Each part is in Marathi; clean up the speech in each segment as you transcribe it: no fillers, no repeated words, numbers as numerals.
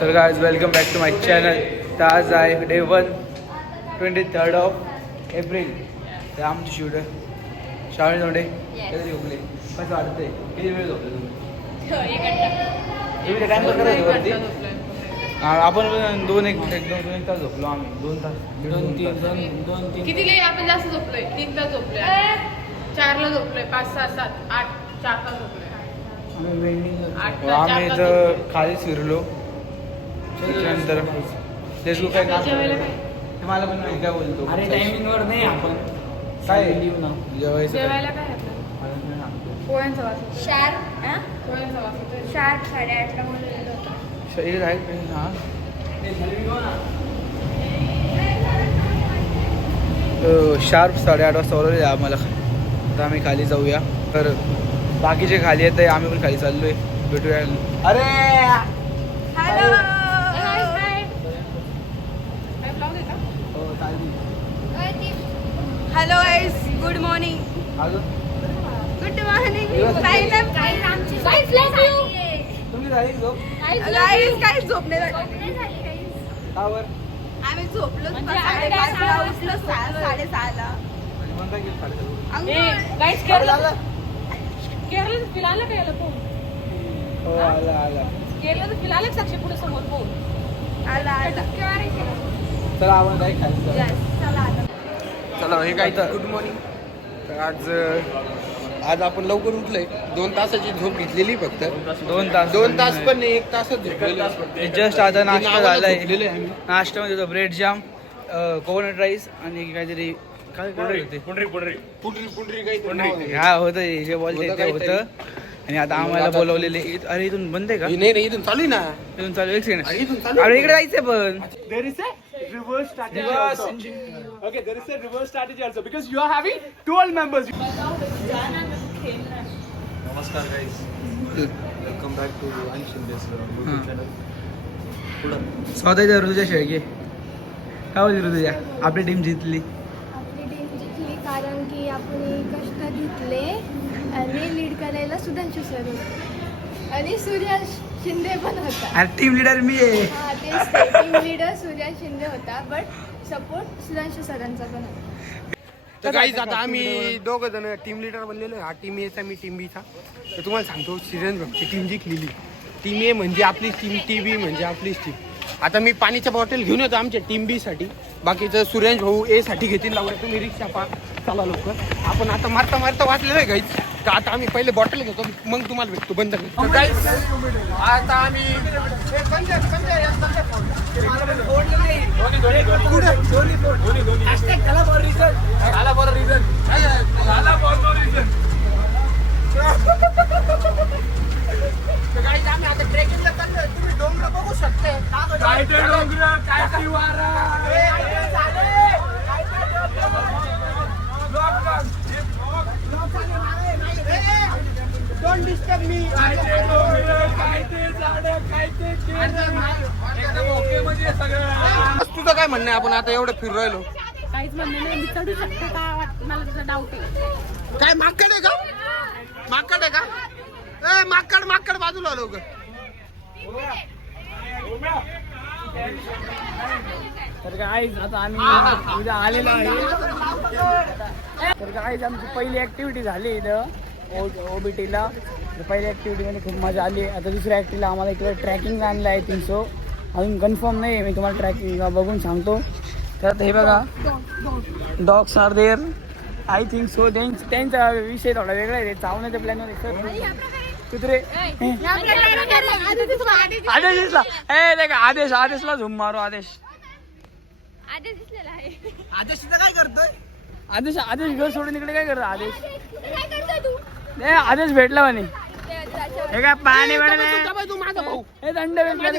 तर guys welcome back to my channel. तर आज आहे डे 1 23rd ऑफ एप्रिल. ते आमची शूट आहे. शाळेत नोडे कधी झोपले कसं वाटतंय? किती वेळ झोपले तुम्ही? तुम्ही टाइम करायचं वरती? आपण दोन एक तास झोपलो आम्ही. 2 तास दोन तीन किती लई आपण जास्त झोपलोय. 3 तास झोपलोय, 4ला झोपलोय, 5 6 7 8 4 तास झोपलोय. आम्ही इथं खालीच फिरलो. त्याच्यानंतर फेसबुक काय काम ते मला पण नाही काय बोलतो. अरे टायमिंगवर नाही आपण काय लिहू ना जेवायचं जेवायला काय पोळ्यांचा वास होतो. पोळ्यांचा वास होतो. 8:30ला बोललेलं होतं. इथे आहे हां. शार्प 8:30 वाजता बोलवले आम्हाला. तर आम्ही खाली जाऊया. तर बाकीचे खाली येत आहे, आम्ही पण खाली चाललोय. भेटूया. अरे hello hello guys, good morning. Good morning. तुम्ही झाली झोप काही झोपणे कावर आम्ही झोपलो 5:30ला उठलो 6:30ला. केरळ फिरायला काय आलं फोन? हो आला केरळ फिरायला साक्षी पुढे समोर फोन आला चला आपण काय खायचं. चला हे काय गुड मॉर्निंग. आज आपण लवकर उठलोय. 2 तासाची झोप घेतलेली फक्त. 2 तास पण नाही, 1 तासच झोपलेलो. जस्ट आता नाश्ता झालाय. झोपलेलो आहे आम्ही. नाश्त्यामध्ये होतं ब्रेड जाम, कोकोनट राईस आणि काहीतरी काय होते पुंडरी काही हा होतं जे बोलते ते होतं. आणि आता आम्हाला बोलवलेले. अरे इथून बंद आहे का? नाही इथून चालू आहे ना. इथून चालू एक सेकंड. इथून चालू अरे इकडे जायचंय पण. There is a reverse strategy also. Okay, there is a reverse strategy also because you are having 12 members. नमस्कार गाईस, वेलकम बॅक टू अंश शिंदेस यूट्यूब चॅनल. पुढं स्वतःच्या ऋतूच्या शेळके काय होती ऋतूच्या? आपली टीम जिंकली. आपली टीम जिंकली कारण की आपण कष्ट घेतले आणि लीड करायला सुधांशू सर होते आणि सूर्याश शिंदे पण होता. अरे टीम लीडर मी आहे. हा तेच टीम लीडर सूर्याश शिंदे होता, बट सपोर्ट सुधांशू सरांचा पण होता. तर गाईज आता आम्ही दोघं जण टीम लीडर बनलेलो आहे. हा टीम एचा, मी टीम बीचा. तर तुम्हाला सांगतो, सिरियन भाऊची टीम जिंकलेली. टीम ए म्हणजे आपलीच टीम, टी बी म्हणजे आपलीच टीम. आता मी पाणीच्या बॉटल घेऊन येतो आमच्या टीम बी साठी. बाकीचं सूर्यंश भाऊ ए साठी घेतील लावडे. तुम्ही रिक्षा पा चला लवकर. आपण आता मारता वाचलेलं आहे गाईज. तर आता आम्ही पहिले बॉटल घेतो, मग तुम्हाला भेटतो. बंद करतो गाईज. आता आम्ही आम्ही आता ट्रेकिंगला चाललोय. तुम्ही डोंगर बघू शकता. काय ते डोंगर, काय ते वारा. Don't disturb me. काय ते डोंगर, काय ते झाडं, काय ते एकदम ओके म्हणजे सगळं. तुझं काय म्हणणं आहे? आपण आता एवढं फिरू राहिलो. काहीच म्हणणं नाही. मी चढू शकतो का? मला तुझा डाऊट आहे. काय माकड आहे का? माकड आहे का? ए माकड बाजूला लवकर. तर काय आता आम्ही उद्या आलेलो आहे. तर काय आमची पहिली ऍक्टिव्हिटी झाली इथं ओबीटीला. पहिल्या ऍक्टिव्हिटीमध्ये खूप मजा आली. आता दुसऱ्या ऍक्टिव्हिटीला आम्हाला इकडे ट्रॅकिंग आणलं आहे 300. अजून कन्फर्म नाही, मी तुम्हाला ट्रॅकिंग बघून सांगतो. तर आता हे बघा, dogs are there I think so. त्यांचा विषय थोडा वेगळा आहे. चावण्याच्या प्लॅनवर कुत्रे आदेशला झुम मारो. आदेश दिसलेला आहे. आदेश तिथं काय करतोय? आदेश घर सोडून इकडे काय करतो? आदेश काय करतोय तू? नाही, आदेश भेटला म्हणे. हे काय पाणी तू माझा भाऊ. हे थंड वेचलं रे,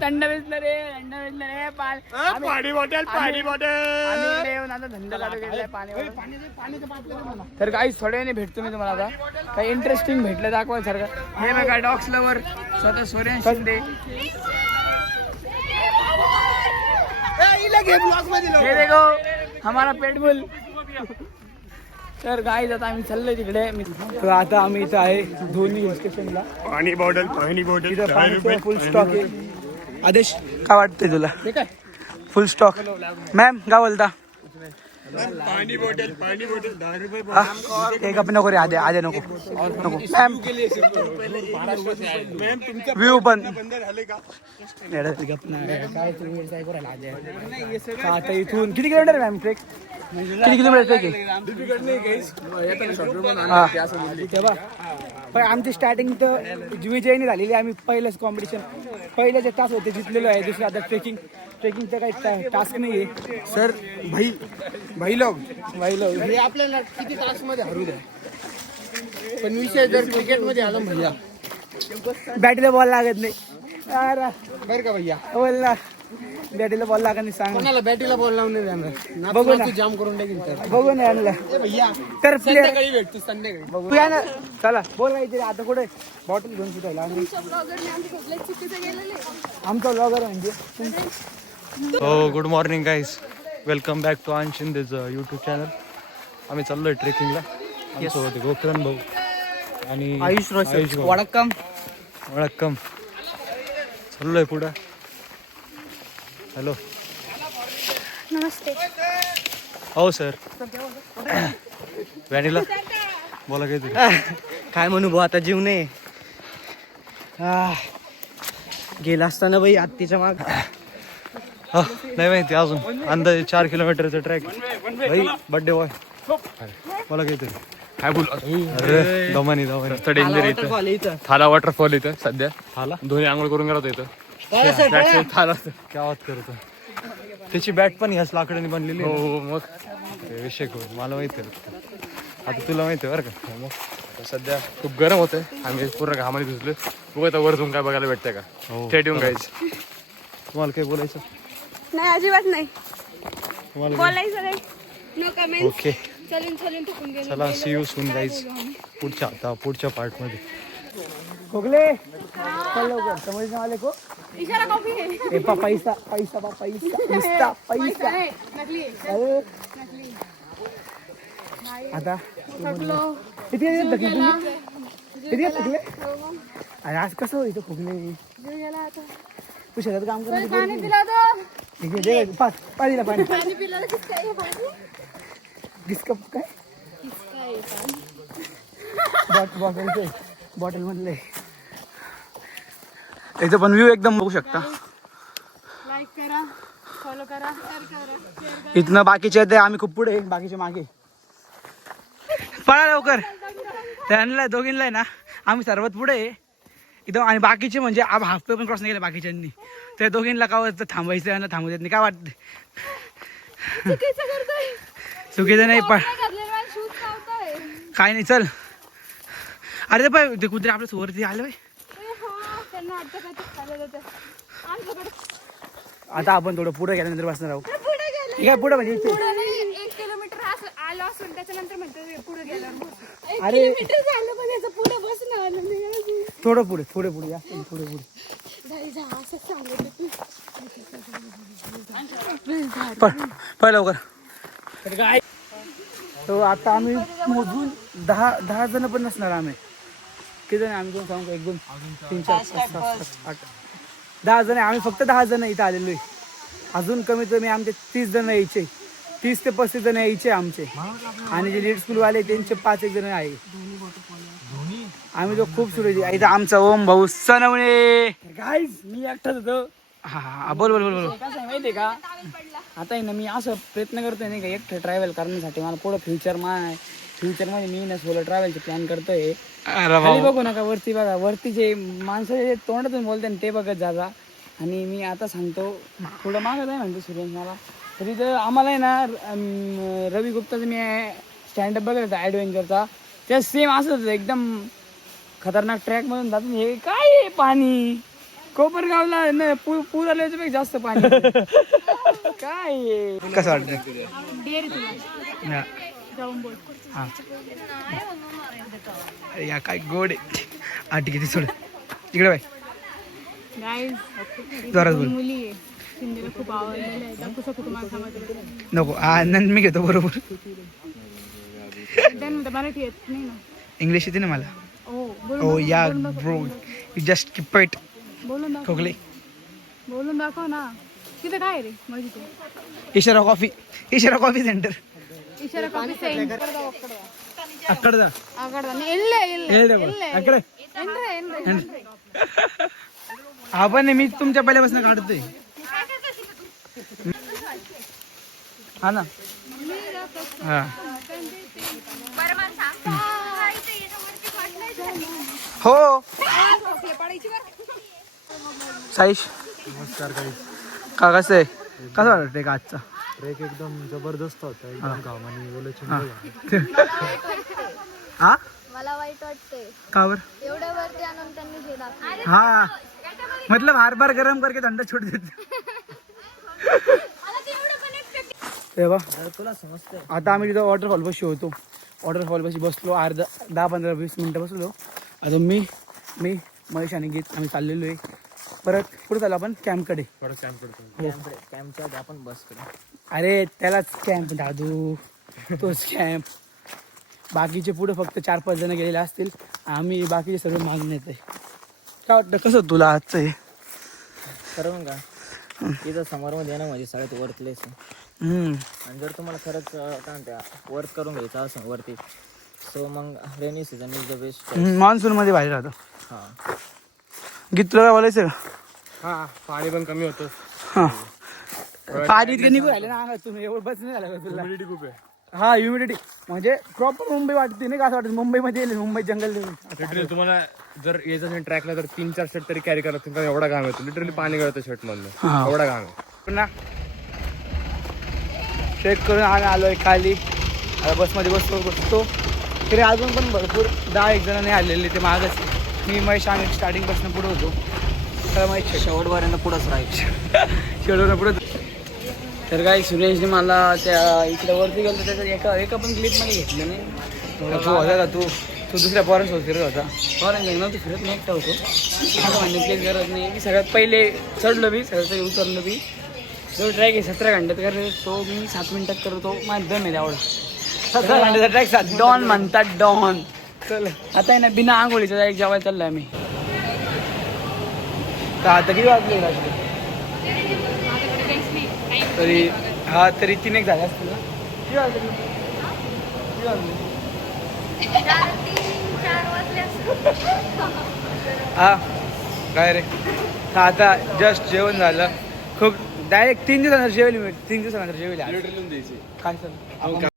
थंड वेचलं रे पाणी बॉटल. आम्ही इकडे येऊन आता धंदा चालू केलाय पाणी. तर काही थोड्या वेळाने भेटतो मी तुम्हाला. आता काही इंटरेस्टिंग भेटलं दाखवायला सारखं. हे बघा डॉग्स लवर स्वतः सूर्यन शिंदे. हे देखो हमारा पेटबुल. तर गाईज आता आम्ही चाललोय तिकडे. तर आता आम्ही इथं आहे धोनी हिल स्टेशनला. पाणी बॉटल तिथं पाणीचं फुल स्टॉक आहे. आदेश काय वाटतंय तुला? ते काय फुल स्टॉक. मॅम काय बोलता? पाणी बॉटल 10 रुपये एक आपण नको रे, आधे नको नको. मॅम व्ह्यू पण बंद झाले का? काय तू व्यवसाय करायला आधी आता इथून किती किलोमीटर मॅम ट्रेक? किती किलोमीटर ट्रेक आहे? तेव्हा पण आमची स्टार्टिंग तर विजयनी झालेली. आम्ही पहिलंच कॉम्पिटिशन पहिलं जे तास होते जिंकलेलो आहे. दुसरं आता ट्रेकिंगचं काही टास्क नाही आहे सर भाई लोग वाहिलं. हे आपल्याला किती तास मध्ये हरू द्या, पण विषय जर क्रिकेट मध्ये आला भैया, बॅटीला बॉल लागत नाही. अरे बरं का भैया, बोल ना, बॅटीला बॉल लागत नाही सांग. कोणाला बॅटीला बॉल लावून नाही जाणार. बघू ना. तू जाम करून टाकीन तर. बघू ना आणलं ए भैया, तर प्लेअर संध्याकाळी भेटतो संध्याकाळी. बघू या ना. चला बोल काहीतरी. आता कुठे बॉटल घेऊन सुटायला आमचा ब्लॉगर म्हणजे हो good morning guys, welcome back to आन शिंदेच यूट्यूब चॅनल. आम्ही चाललोय ट्रेकिंगला. आमच्यासोबत गोकरण भाऊ आणि आयुष भाऊ. वडक्कम. वळक्कम चाललोय पुढं. हॅलो नमस्ते. हो सर. व्हॅनिला बोला काहीतरी. काय म्हणू भाऊ, आता जीव नाही. गेला असताना बाई आत्तीच्या माग. हा नाही माहिती अजून. अंदाजे 4 किलोमीटरचा ट्रॅक. भाई बड्डे बॉय बोला काहीतरी. काय बोल अरे दमानी डेंजर इथं थाला वॉटरफॉल इथं सध्या. थाला दोन्ही आंघोळ करून गेला होता इथं. थाला क्या बात करतो. त्याची बॅट पण ह्याच लाकडाने बनलेली हो आहे. हो, मग ते विषय करू मला माहिती आहे. आता तुला माहिती आहे बरं का. मग आता सध्या खूप गरम होतंय. आम्ही पूर्ण घामाने भिजलोय. बघू आता वर जाऊन काय बघायला भेटतंय का. हो. थेट येऊन गायच. तुम्हाला काही बोलायचं? नाही अजिबात नाही तुम्हाला बोलायचं नाही. No comment. ओके चलून थकून गेलो. चला सी यू सून गाईज. पुढच्या पार्ट मध्ये. खोकले चल लवकर. समज आले को इशारा कॉफी आहे. पैसा पैसा पैसा पैसा. नकली अरे आता थकलो. किती थकले? अरे आज कसं होईल खोकले? जीव गेला आता. तू शेतात काम कर. पाणी पिला होतं. ठीक आहे दे पाणीला पाणी. पाणी पिला होतं. किसका आहे पाणी? डिस्कप काय किसका आहे पाणी? बॉटल मधले. त्याचं पण व्ह्यू एकदम बघू शकता. लाईक करा, फॉलो करा, शेअर करा. इथनं बाकीचे आहेत ते आम्ही खूप पुढे, बाकीचे मागे. पळा लवकर. त्यांना दोघींना आहे ना आम्ही सर्वात पुढे आहे इथं. आणि बाकीचे म्हणजे हाफ पे पण क्रॉस नाही केले बाकीच्यांनी. त्या दोघींना का थांबायचं यांना थांबू देत नाही. काय वाटतं? चुकीचं करतोय. चुकीचं नाही पण घातलेला शूज लावतोय. काय नाही. चल. अरे ते पाय ते कुत्रे आपल्या वरती आले बाई. त्यांना वाटतं का ते खायला जातं. आमच्याकडे आता आपण थोडं पुढे गेल्यानंतर बसणार आहोत. पुढे गेलं. ठीक आहे पुढे म्हणजे इथे. पुढे नाही 1 किलोमीटर असं आलो असून त्याच्यानंतर म्हणतो पुढे गेल्यावर. 1 अरे. किलोमीटर झालं पण याचं पुढे बसणं आलं नाही. थोडं पुढे जास्त पुढे. असं सांगत तू. पळ लवकर. तर काय तो आता आम्ही मोजून 10 जण पण नसणार. आम्ही किती जण आम्ही कोण सांगू? 1 2 3 4 5 6 7 8 10 जण. आम्ही फक्त 10 जण इथं आलेलो आहे. अजून कमीत कमी आमचे 30 जण यायचे. 30 ते 35 जण यायचे आमचे. आणि जे लीड स्कूलवाले त्यांचे 5-1 जण आहे. आम्ही तो खूप सुरू इथं आमचा ओम भाऊ सनवणे. गाईज मी एकटाच होतो. हा बोल. कसं आहे माहिती आहे का, आता आहे ना मी असं प्रयत्न करतोय नाही का एकटं ट्रॅव्हल करण्यासाठी. मला पुढं फ्युचरमध्ये मी ना सोलो ट्रॅव्हलचे प्लॅन करतोय. खाली बघू नका, वरती बघा. वरती जे माणसं जे तोंडातून बोलते ते बघत जा. आणि मी आता सांगतो थोडं मागत आहे म्हणतो सूर्यन मला. तरी तर आम्हाला आहे ना रवी गुप्ताचं मी स्टँडअप बघत होता ॲडव्हेंचरचा. त्या सेम असंच होतं एकदम खतरनाक ट्रॅकमधून जातो. हे काय आहे पाणी? कोपरगावला नाही पूर आल्यापेक्षा जास्त पाणी. काय कसं वाटतं? डेअरी तुला जाऊन बोल. हा या काय गोड आहे. हा ठीक आहे. सोड इकडे बाय. गाईज जोरात बोल. मुली आहे. शिंदेला खूप आवडलेलं आहे. दाखवू शकतो तुम्हाला समाजात. नको. हा नंतर मी घेतो बरोबर. त्यांना मराठी येत नाही ना. इंग्लिश येते ना मला. हो ओ या bro you just keep it. बोलून खोकले बोलून दाखव ना. तिथे काय रे म्हणजे ते इशारा कॉफी सेंटर इशारा कॉफी सेंटर अక్కడ अकडे आपण मी तुमच्या पहिल्यापासून काढतोय हा ना हा हो साईश नमस्कार काही का कसं आहे कसं वाटतंय का आजचा ट्रेक एकदम जबरदस्त होता एकदम घाम आणि ओले हा चिंब हा मला वाईट वाटतंय कावर एवढ्या वरती आणून त्यांनी हे दाखवलं. हाँ मतलब हर बार गरम करके ठंडा छोड़ देते तेव्हा आता आम्ही तिथं वॉटरफॉल पाशी होतो वॉटरफॉल पाशी बसलो अर्धा 10-15-20 मिनटं बसलो आता मी महेश आणि गीत आम्ही चाललेलो आहे परत पुढे चालू आपण कॅम्पकडे कॅम्पच्या आधी आपण बस करू. अरे त्यालाच कॅम्प दादू तोच कॅम्प बाकीचे पुढे फक्त 4-5 जण गेलेले असतील आम्ही बाकीचे सर्व मागून येत आहे काय वाटतं कसं तुला आजचं हे ठरवून का इथं समोरमध्ये येणं म्हणजे सगळ्यात वर्थलेस आहे. आणि जर तुम्हाला खरंच काय म्हणत्या वर्क करून घ्यायचं असं वरती सो मग rainy season is the best. Monsoon मध्ये बाहेर राहतो हां गीत तुला काय बोलायचं हा पाणी पण कमी होतं. हा पाणी इतके निघून राहिले ना अंगात तुम्ही एवढं बस नाही झालं का तुला Humidity खूप आहे. हा ह्युमिडिटी म्हणजे प्रॉपर मुंबई वाटते नाही का असं वाटतं मुंबईमध्ये येईल मुंबई जंगल लिटरली तुम्हाला जर यायचं असेल ट्रॅकला तर 3-4 शर्ट तरी कॅरी करा तुम्हाला एवढा घाम येतो लिटरली पाणी गळतं शर्ट मधनं एवढा घाम आहे. पुन्हा ट्रेक करून आम्ही आलो आहे खाली आता बसमध्ये बसतो तरी अजून पण भरपूर 10-1 जण नाही आलेले ते मागच मी महेश आम्ही स्टार्टिंगपासून पुढे होतो तर महेश शेवटपर्यंत पुढंच राहायचं. शेवटवर पुढे तर काय सुरेशने मला त्या इकडे वरती गेलो त्याच्यात एका पण क्लिपमध्ये घेतलं नाही तू होता का तू दुसऱ्या पोरांसोबत फिरत होता पोरांच्या नव्हतं फिरत नाही एकटा होतो आता म्हणण्याची गरज नाही मी सगळ्यात पहिले चढलो मी सगळ्यात पहिले उतरलो मी जो ट्रॅक आहे 17 घंट्यात करतो तो मी 7 मिनिटात करतो माझं दम आहे त्यावढं 17 घंट्याचा ट्रॅक डॉन म्हणतात डॉन चल आता आहे ना बिना आंघोळीचा एक जेवायला चाललो आम्ही तर आता किती वाजले तरी हा तरी 3-1 झाले असतील ना किती वाजले किती वाजले हा काय रे आता जस्ट जेवण झालं खूप डायरेक्ट 3 दिवसानंतर जेवली मी 3 दिवसानंतर जेवली काय सर